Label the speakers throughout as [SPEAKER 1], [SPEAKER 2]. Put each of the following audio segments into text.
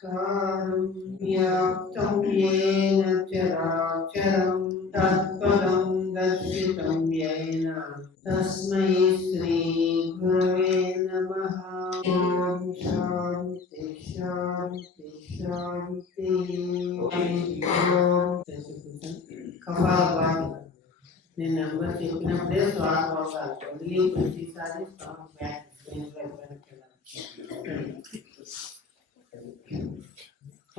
[SPEAKER 1] come,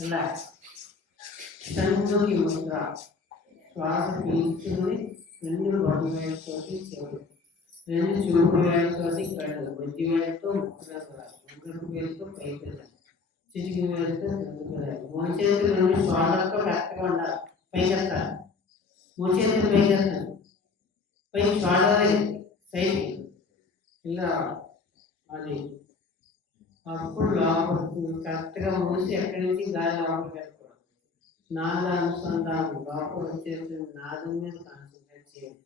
[SPEAKER 1] relax Santoshi శ్వాస పీల్చుకుని రెండు బొమ్మ చెవులు రెండు చూపు వేలతోటి కళ్ళు బుద్ధి వేలతో ముక్కులకు ముగ్గురు వేలతో పైకి చిటికి వేలతో కిందకు మూడు చేతులు రెండు శ్వాసలతో కరెక్ట్గా ఉండాలి పై ఎత్తాలి మూడు చేతులు పైకి పై శ్వాసలే సైడ్ ఇలా అది అప్పుడు లోపల కరెక్ట్గా మూసి ఎక్కడి నుంచి గాలి లోపలికి వెళ్ళకూడదు నాద అనుసంధానం. లోపల వచ్చేసి నాదం మీద కాన్సన్ట్రేట్ చేయాలి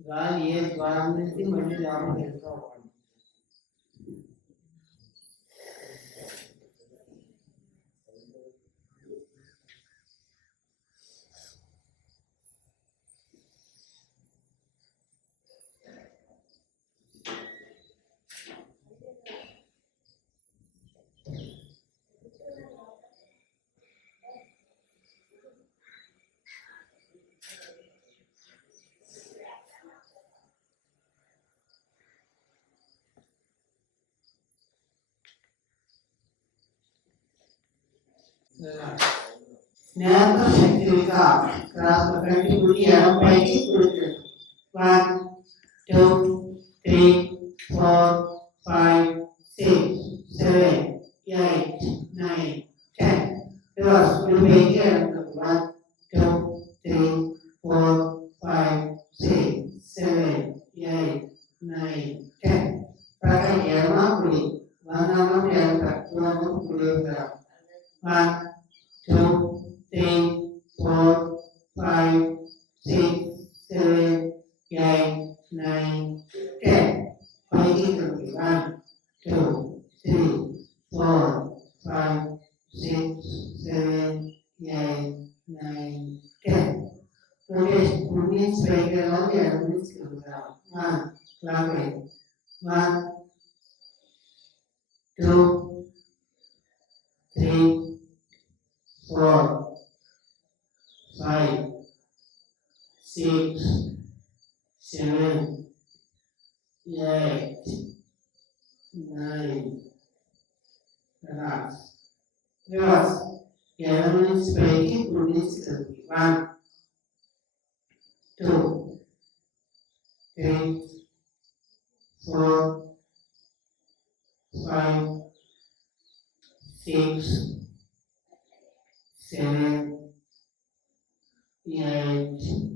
[SPEAKER 1] గాలి ఏ ద్వారం నుంచి మళ్ళీ లోపలికి వెళ్ళిపోకూడదు నేత శక్తిగా క్రాస్ కంటి గుడి ఎడమపైకి కుడి one two three four five six seven eight nine ten reverse కుడిపైకి one seven, eight, nine, relax. Relax. Eleven is breaking, two is thirty. One, two, three, four, five, six, seven, eight,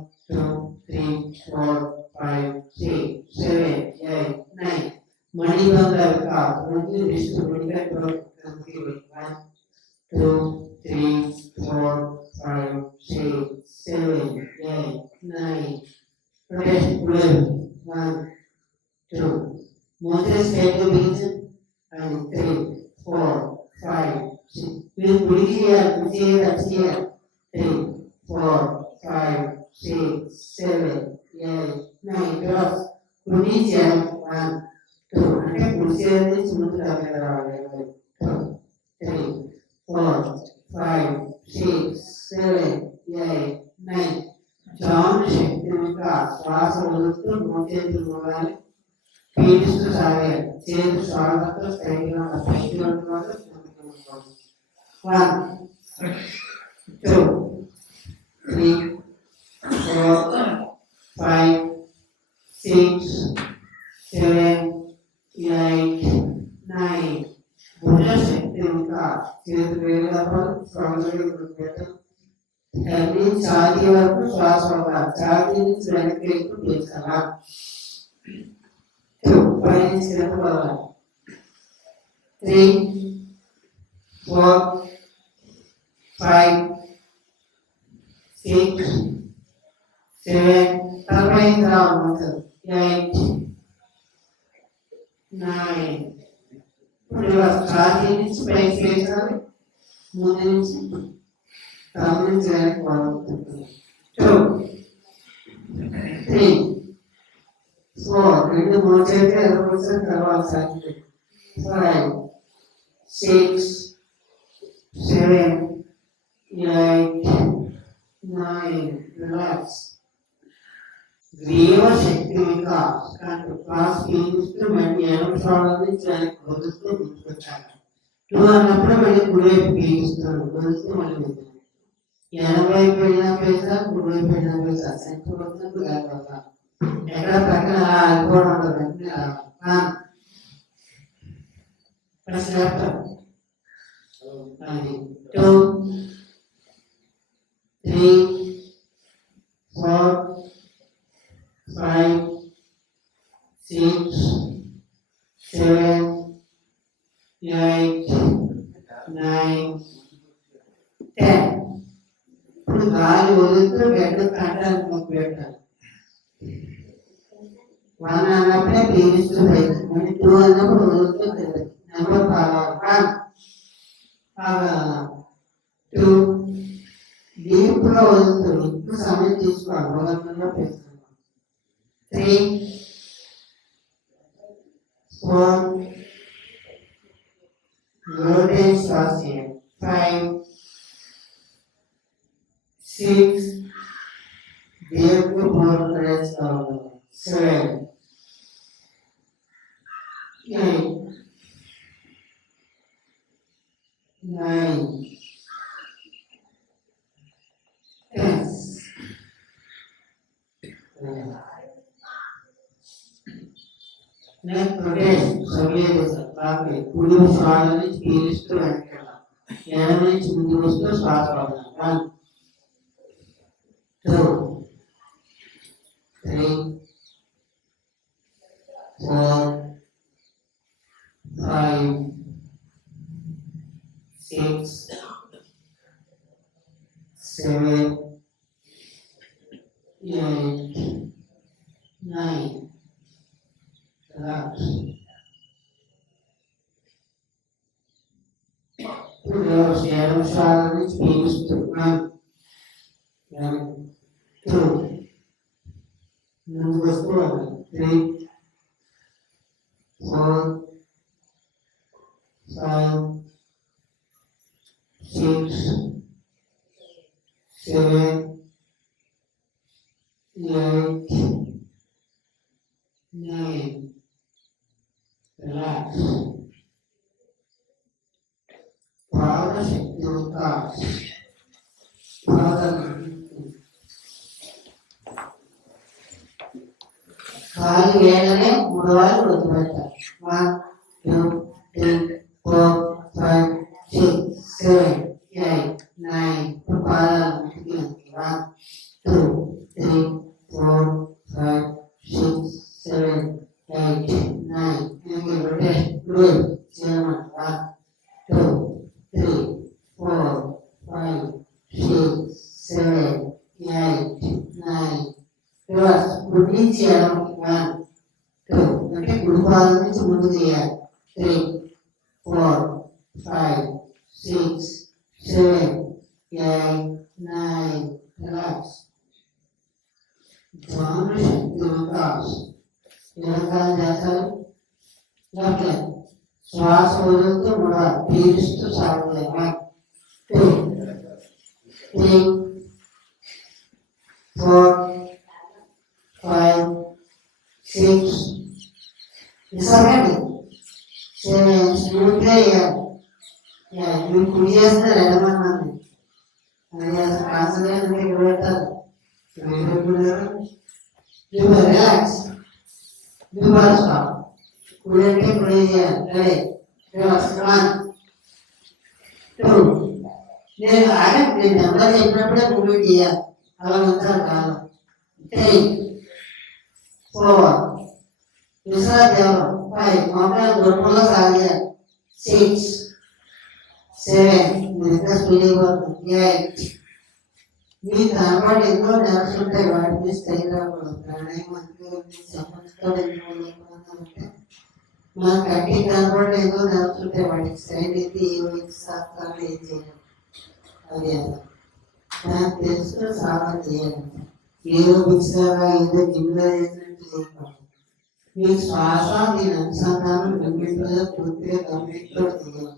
[SPEAKER 1] hablando de nuestra జాన్ శక్తి యొక్క శ్వాస వదులుతూ మూడు చేతులు మూడాలి పీడిస్తూ సాగాలి చేతి శ్వాసతో స్ట్రైట్గా పైకి one. Two. Three. Four. Five. Six. Seven. Eight. Nine. భుజ శక్తి ఇంకా చేతులు వేరేటప్పుడు శ్వాస పెట్టాలి మీ ఛాతీ వరకు శ్వాస అవ్వాలి ఛాతీ నుంచి వెనక్కి వెళ్తూ తీసుకోవాలా two three four five six seven రావాలి ఎయిట్ నైన్. ఇప్పుడు ఛాతీ నుంచి పైకి వేసాలి ముందు నుంచి గమనించడానికి బాగుంటుంది టూ త్రీ ఫోర్ రెండు మూడు చేతులు చేతి ఎదుర్కొచ్చిన తర్వాత సాధ్యం five six seven eight nine relax గ్రీవ శక్తి వికాస్ కంటూ క్లాస్ పీలుస్తూ మళ్ళీ ఎనభై దానికి వదులుతూ ముందుకొచ్చాను టూ అన్నప్పుడు మళ్ళీ కుడివైపు పీలుస్తాను వదులుతూ మళ్ళీ ముందుకు ఎనభై పైన పైసా కుడి సెంటర్ ఎక్కడ పక్కన ఆగిపోవడం ఉండదు వెంటనే రావాలి ఫస్ట్ లెఫ్ట్ అది. టూ త్రీ అన్నప్పుడే పీడిస్తూ పైకి టూ అన్నప్పుడు వదులుతూ తిరగదు నెంబర్ వన్ టూ డీప్గా వదులుతూ ఎక్కువ సమయం తీసుకోవాలి వదలకుండా nine, nine, dez, Next progress, survey the topic. Kudu Swaraj, Piristu and Kerala. Kerala is Hindu Swaraj. seven, eight, nine, left. Put your shadow shall which to one, then two, number four, three, four, five, six, six seven eight nine relax పాదశక్తి Vikas పాదం కాలు వేలనే మూడు వారు వదిలిపెట్టాలి one two three four five six seven eight nine పాదాలు six, seven, eight, nine, and then rotate blue, zero, one, two, three, four, five, six, seven, eight, nine. Reverse, good knees here, one, two. Rotate good palm, means move the air, three, మీరు కుడి చేస్తారు ఎడమన్నాను అది అసలు concentration ఇక్కడ పెట్టాలి నువ్వు relax నువ్వు stop కుడి అంటే కుడి చేయాలి? రెడీ. రిలాక్స్ వన్ టూ నేను ఆడే నేను నెంబర్ చెప్పినప్పుడే మూమెంట్ చేయాలి అలా ఉంచాలి కాదు త్రీ ఫోర్ విశ్రాంతి ఫైవ్ మొబైల్ గ్రూపుల్లో సాగాలి సిక్స్ సెవెన్ మీరు ఇంకా ఎయిట్ మీ దానిపాటు ఎన్నో నెలస్ ఉంటాయి వాటిని స్టైల్ రాకూడదు ప్రాణాయామం అందుకే సంబంధించిన అంటే మన కంటి దానిపాటు ఎన్నో నెలస్ ఉంటాయి వాటికి స్టైల్ అయితే ఏ ఏం చేయాలి. అది నాకు తెలుసుకుని సాధన చేయాలి. ఏదో బిక్స్గా ఏదో జిమ్లో చేసినట్టు చేయకూడదు. మీ శ్వాస మీ అనుసంధానం రెండింటిలో పూర్తిగా గమనించడం చేయాలి.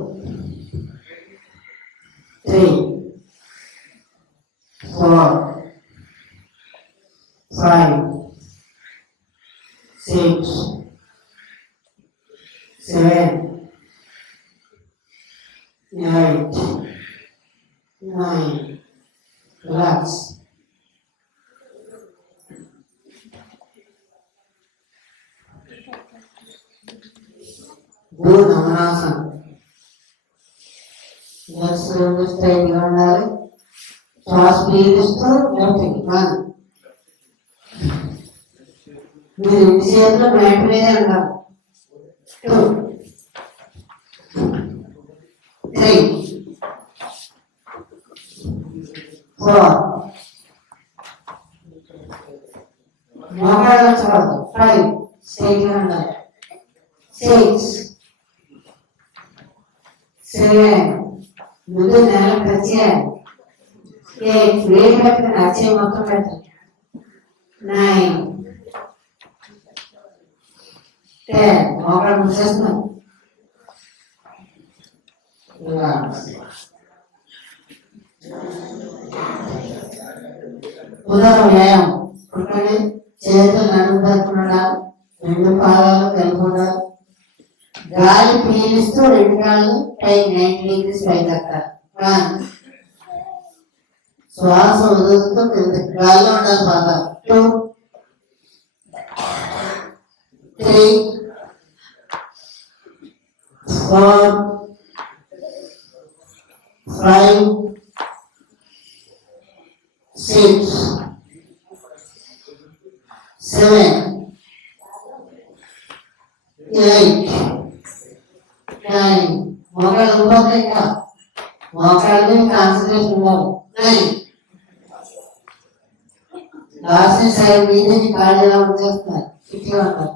[SPEAKER 1] three, four, five, six, seven, eight, nine, relax. Do Dhamanasana. Legs రెండు ఉండాలి శ్వాస పీలుస్తూ లెఫ్ట్కి మీరు ఇంటి చేతిలో మ్యాట్ మీద ఉన్నారు టూ. త్రీ. ఫోర్. చూడదు ఫైవ్. ఉండాలి. సిక్స్. సెవెన్. ముందు నెల వచ్చేయాలి ఎయిట్ వేలు పెట్టండి వచ్చే మొత్తం పెట్టండి నైన్ టెన్ మోకాలు ముసేస్తున్నాం ఉదయం వ్యాయామం చేతులు నడుపు రెండు పాదాలు కలిపి ఉండాలి గాలి పీలుస్తూ రెండు కాళ్ళు పై నైన్ డిగ్రీస్ పై కట్టాలి శ్వాస వదులుతూ కింద గాల్లో ఉండాలి పాదాలు two. Three. Four. Five. Six. Seven. Eight. మోకాళ్ళు ఉండాలి ఇంకా మోకాళ్ళు కాన్సన్ట్రేషన్ ఉండాలి లాస్ట్ సైడ్ కాళ్ళు ఎలా ఇట్లా ఉంటారు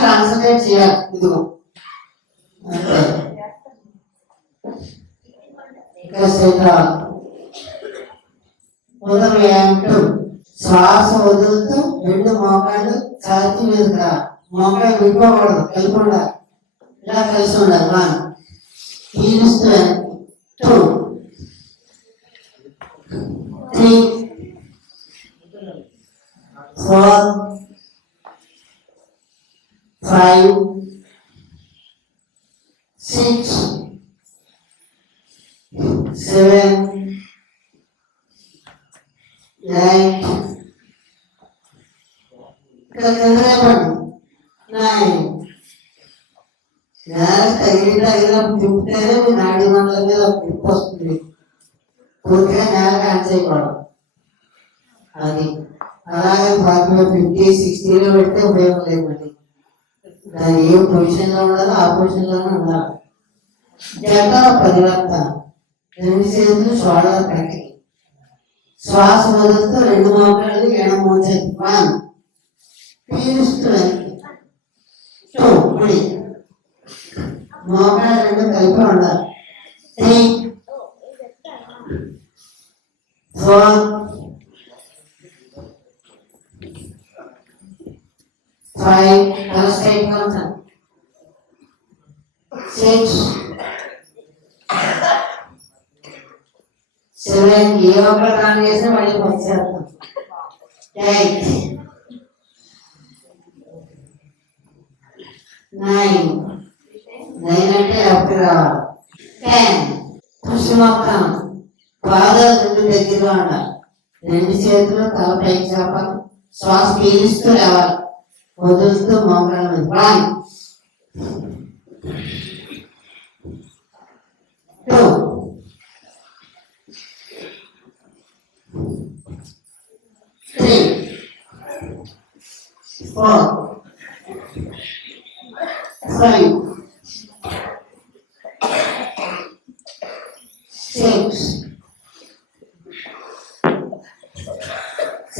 [SPEAKER 1] కాన్సన్ట్రేట్ చేయాలి ఇదిగో ఇక్కడ స్ట్రైట్ ఉదయం శ్వాస వదులుతూ రెండు మోకాళ్ళు ఛాతీ మీదకి రా. విడిపోకూడదు కలిపి ఉండాలి ఇలా కలిసి ఉండాలి one పీలుస్తూ two three four five six seven eight ఇక్కడ చంద్రపండి నైన్ నేల తగిలి తగిన తింటేనే మీ నాడి మండలం మీద తిప్పి వస్తుంది. పూర్తిగా నేల కాల్చేయకూడదు అది. అలాగే ఫార్టీ ఫిఫ్టీ సిక్స్టీలో పెడితే ఉపయోగం లేదు మళ్ళీ దాని ఏ పొజిషన్లో ఉండాలో ఆ పొజిషన్లోనే ఉండాలి. జట పరివర్తన. రెండు చేతులు షోల్డర్ పైకి శ్వాస వదులుతూ రెండు మోకాళ్ళు ఎడమ మోచేతి వన్. పీలుస్తూ టూ. നോക്കണ രണ്ട് കൈപ്പുണ്ട് ത്രീ ഫോർ ഫൈവ് കൺസ്ട്രൈറ്റ് ഫംഗ്ഷൻ സിക്സ് സെവൻ ഈ ഒക്കെ കാണിയേഴ്സ് വഴി പഠിച്ചിറക്കും എയ്റ്റ് നയൻ నైన్ అంటే లెఫ్ట్ రావాలి టెన్ కృషి పాదాలు రెండు దగ్గరగా ఉండాలి. రెండు చేతులు తల పైకి చేపాలి శ్వాస పీలుస్తూ లేవాలి. వదులుతూ మోకాళ్ళ మీద one two. Three. Four. Five.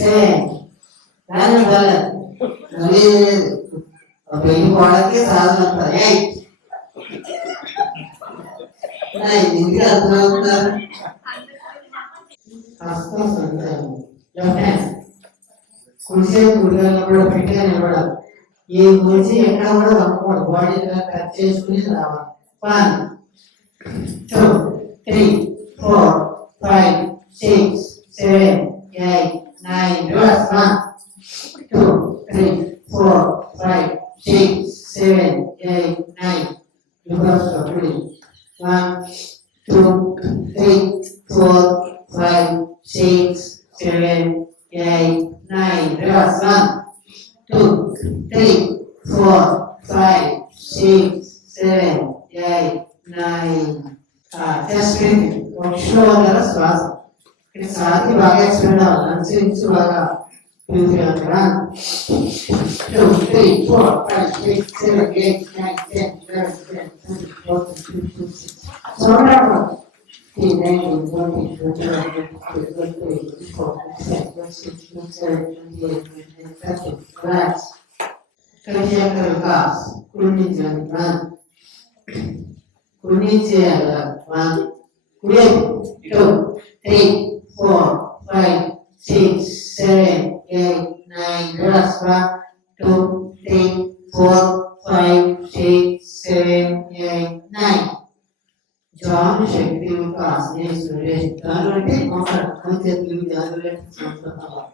[SPEAKER 1] Seven రాను రాలేదు మళ్ళీ లేదు ఒక పెళ్లి కోడకి సాధన అంటారు ఎయిట్ నైన్ ఇంటికి అర్థమవుతున్నారు హస్తం సంతానం లెఫ్ట్ హ్యాండ్ కుడి చేతి కుడిగా కూడా పెట్టిగా నిలబడాలి ఈ గురించి ఎక్కడ కూడా వంకూడదు బాడీ కట్ చేసుకుని రావాలి one two three four five six seven senso alla Purana. So three, che five, six, seven, eight, nine, ten, eleven, twelve, thirteen, fourteen, fifteen, sixteen. So now, he named one is one hundred and twenty four, seven, six, seven, eight, nine, ten, glass. Cadillac glass, Kunijan man, Kunijal man, Great, two, three, four, six, seven, eight, nine, grass back, two, three, four, five, six, seven, eight, nine. John Shakti Mukas is Suresh. John will take comfort. Don't get me the other way to comfort.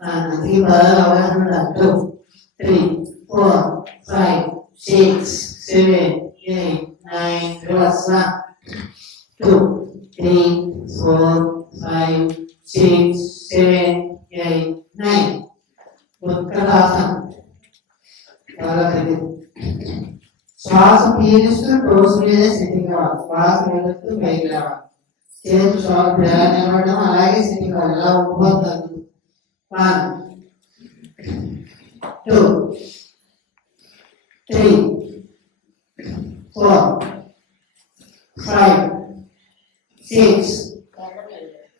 [SPEAKER 1] And I think I will two, three, four, five, six, seven, eight, nine, grass two, three, four, five, six, seven eight nine ఉత్కటాసనం బాగా తెలియదు శ్వాస పీలుస్తూ toes మీద sitting కావాలి శ్వాస పీలుస్తూ పైకి రావాలి చేతులు శ్వాస ఎలా నిలబడడం అలాగే సిట్టింగ్ కావాలి ఎలా ఉండిపోతుంది one two three four five six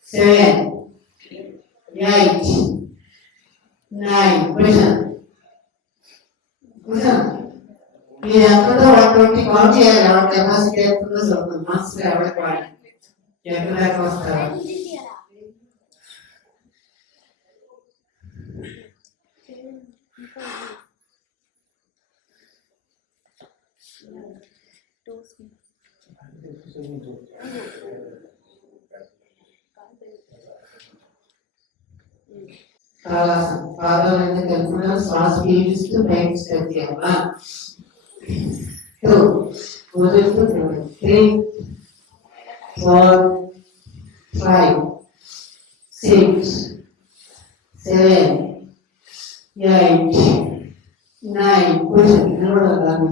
[SPEAKER 1] seven eight, nine. Prison. Prison. We have to do one twenty county and our capacity up to this of the months we have required. January first. Thank you. పాదాలను కలుపున శ్వాస పీలుస్తూ బయటకు step చేయాలి two వదులుతూ three four five six seven eight nine కూర్చొని నిలబడాలి.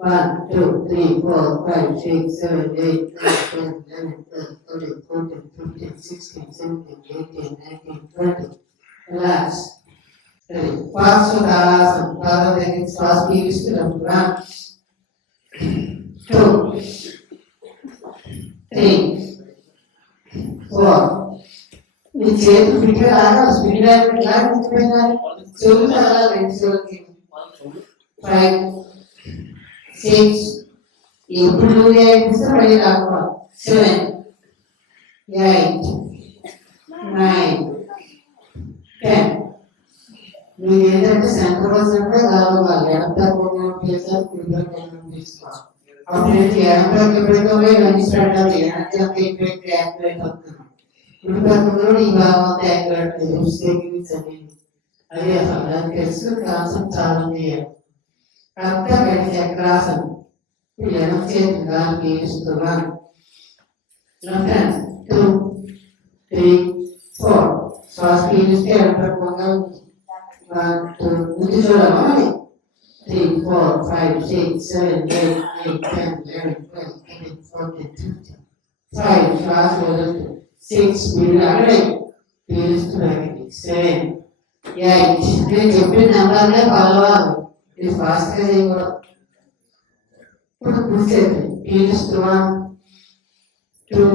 [SPEAKER 1] one two three four five six seven eight nine ten eleven twelve thirteen fourteen fifteen sixteen seventeen eighteen nineteen twenty relax పార్శ్వ తాళాసం పాదం దగ్గర శ్వాస పీలుస్తున్నాం వన్ టూ త్రీ ఫోర్ నీ చేతులు ఫిట్గా లాగా స్పీడ్గా లాగా ఉంచిపోయినారు చెవులు అలా రెండు చెవులకి ఫైవ్ సిక్స్ ఎప్పుడు నువ్వు అనిపిస్తే మళ్ళీ రాకపోవాలి సెవెన్ ఎయిట్ నైన్ టెన్ నువ్వు ఏంటంటే సెంటర్ బస్ అంటే కావాలి ఎడతా ప్రోగ్రామ్ చేశారు కుడిగా ప్రోగ్రామ్ తీసుకోవాలి అప్పుడు ఏంటి ఎడతా ఎప్పుడైతే పోయి ఇవన్నీ స్టార్ట్ అవుతాయి ఎడతా ఎప్పుడైతే యాక్టివేట్ అవుతున్నాం ఇప్పుడు పక్కన ఈ భావం యాక్టివేట్ మిస్టేక్ అనేది అదే అసలు దానికి తెలుసు కాన్సెప్ట్ చాలా చేయాలి కరెక్ట్గా గట్టి చక్రాసనం ఇప్పుడు ఎడమ చేతి గాలి పీలుస్తున్నాను left hand two three four శ్వాస పీలిస్తే ఎడపడకుండా వన్ టూ ముందు చూడమని three four five six seven eight eight ten eleven twelve thirteen fourteen fifteen five శ్వాస వదులుతూ సిక్స్ మీరు అక్కడే పీలుస్తున్నాయి సెవెన్ ఎయిట్ నేను చెప్పిన నెంబర్లే ఫాలో అవ్వాలి ఇది ఫాస్ట్గా చేయకూడదు. ఇప్పుడు కూర్చేది పీలుస్తున్నాం టూ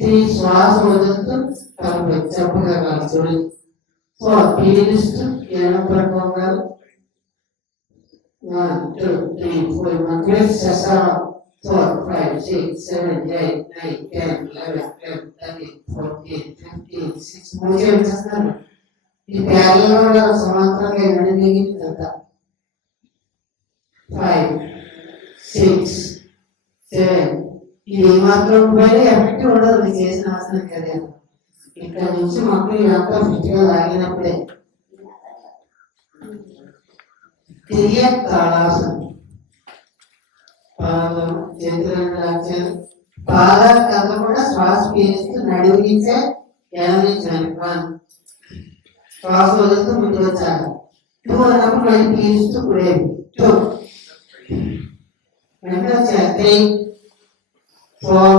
[SPEAKER 1] త్రీ శ్వాస వదులుతూ తలపై చెప్పగా కాదు చూడండి ఫోర్ పీలుస్తూ ఎడం పడుకోగలరు వన్ టూ త్రీ ఫోర్ మధ్య శశానం four five six seven eight nine ten eleven twelve thirteen fourteen fifteen six మూడు చేస్తాను ఈ ప్యారలో కూడా సమాంతరంగా ఎన్నడూ మిగిలింది అంతా ఫైవ్ సిక్స్ సెవెన్ ఇది ఏమాత్రం పోయి ఎఫెక్ట్ ఉండదు మీరు చేసిన ఆసనం కదా. ఇక్కడ నుంచి మాకు ఇదంతా ఫిట్గా లాగినప్పుడే. తిరిగే తాళాసనం పాదం చేతులను పాదాల కథ కూడా శ్వాస పీలిస్తూ నడుము నుంచే ఎడం నుంచి అనుకోను శ్వాస వదులుతూ ముందుకు వచ్చాను టూ అన్నప్పుడు మళ్ళీ పీల్చుతూ కుడేవి టూ వెంట వచ్చాను three four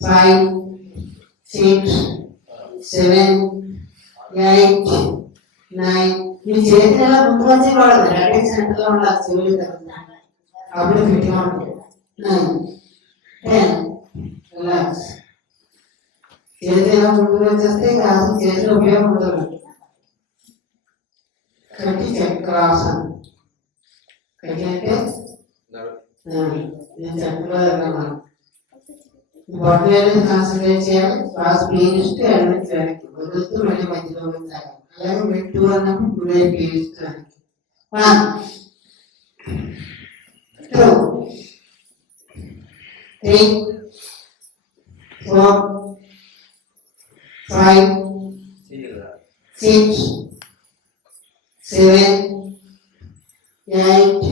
[SPEAKER 1] five six seven eight nine. మీ చేతి ఎలా ముందు వచ్చి వాడదు రెడ్ సెంటర్లో ఉండాలి చెవులు తగ్గుతుంది అప్పుడు ఫిట్గా ఉంటుంది నైన్ టెన్ రిలాక్స్. చేతి ఎలా ముందు వచ్చేస్తే కాదు చేతిలో ఉపయోగం ఉండదు കെട്ടിച്ച ക്ലാസ് കഴിഞ്ഞിട്ട് ഞാൻ ചക്രവർത്തമാണ് ബോട്ടനറി കാൺസെൻട്രേഷൻ ക്ലാസ് ബി ലിസ്റ്റ് ആണ് കാണിക്കും ഒരിടത്ത് വേണ്ടി മഞ്ഞ് ലോകത്താണ് അല്ലാതെ വിട്ടു വന്നപ്പോൾ ഇവിടെ ബി ലിസ്റ്റ് കാണിക്കും ആ. Two three four five six seven eight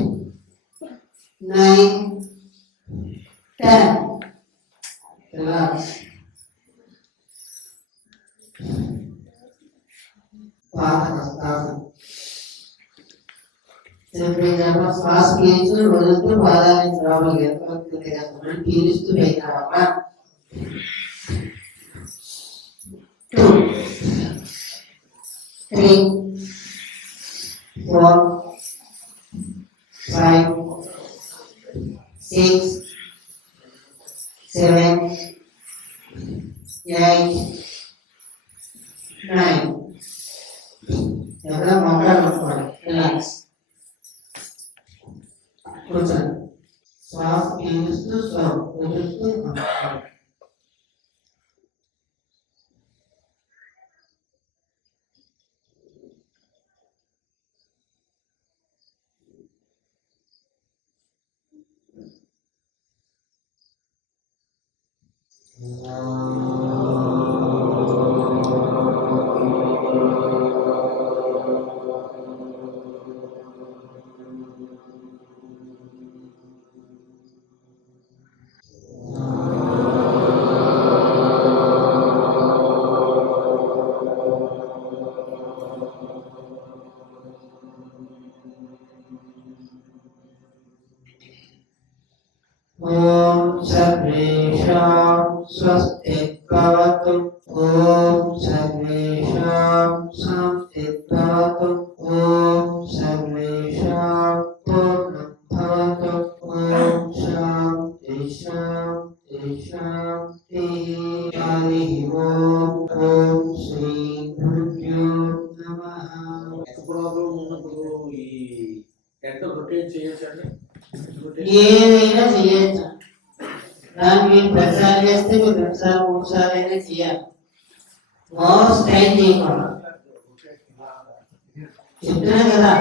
[SPEAKER 1] nine, ten. Relax. పాదహస్తాసనం చెప్పేటప్పుడు శ్వాస పీల్చు వదులుతూ పాదాలని లోపలికి ఎత్తవస్తుంది కదా పీలుస్తూ పైకి రావాలా టూ త్రీ ఫోర్
[SPEAKER 2] Kur'an
[SPEAKER 1] ఏదైనా చేయొచ్చు దాన్ని మీరు ప్రసారం చేస్తే మీరు రెండుసార్లు మూడు సార్లు అయినా చేయాలి. మోస్ట్ టైం చేయకూడదు. చెప్తున్నా కదా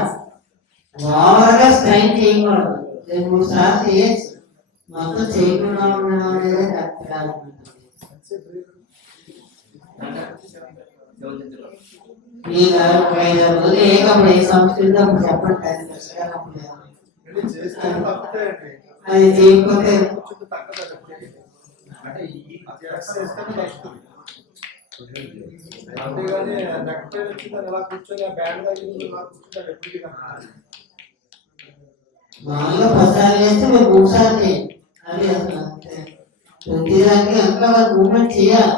[SPEAKER 1] ఓవర్గా స్ట్రైన్ చేయకూడదు. రెండు మూడు సార్లు చేయొచ్చు. మొత్తం చేయకుండా ఉండడం అనేది కరెక్ట్ కాదు. మీరు ఒక ఐదు ఆరు రోజులు ఏకప్పుడు ఏ సంస్కృతి అప్పుడు చెప్పండి. అది చేయకపోతే
[SPEAKER 2] అంటే ఈ అంతేగాని నెక్ పెయిన్ వచ్చిందని ఎలా కూర్చొని ఆ బ్యాండ్ తగ్గింది ఎలా కూర్చుంటారు ఎప్పటికీ
[SPEAKER 1] చేస్తే అది అసలు ప్రతిదానికి అంతా మూమెంట్ చేయాలి.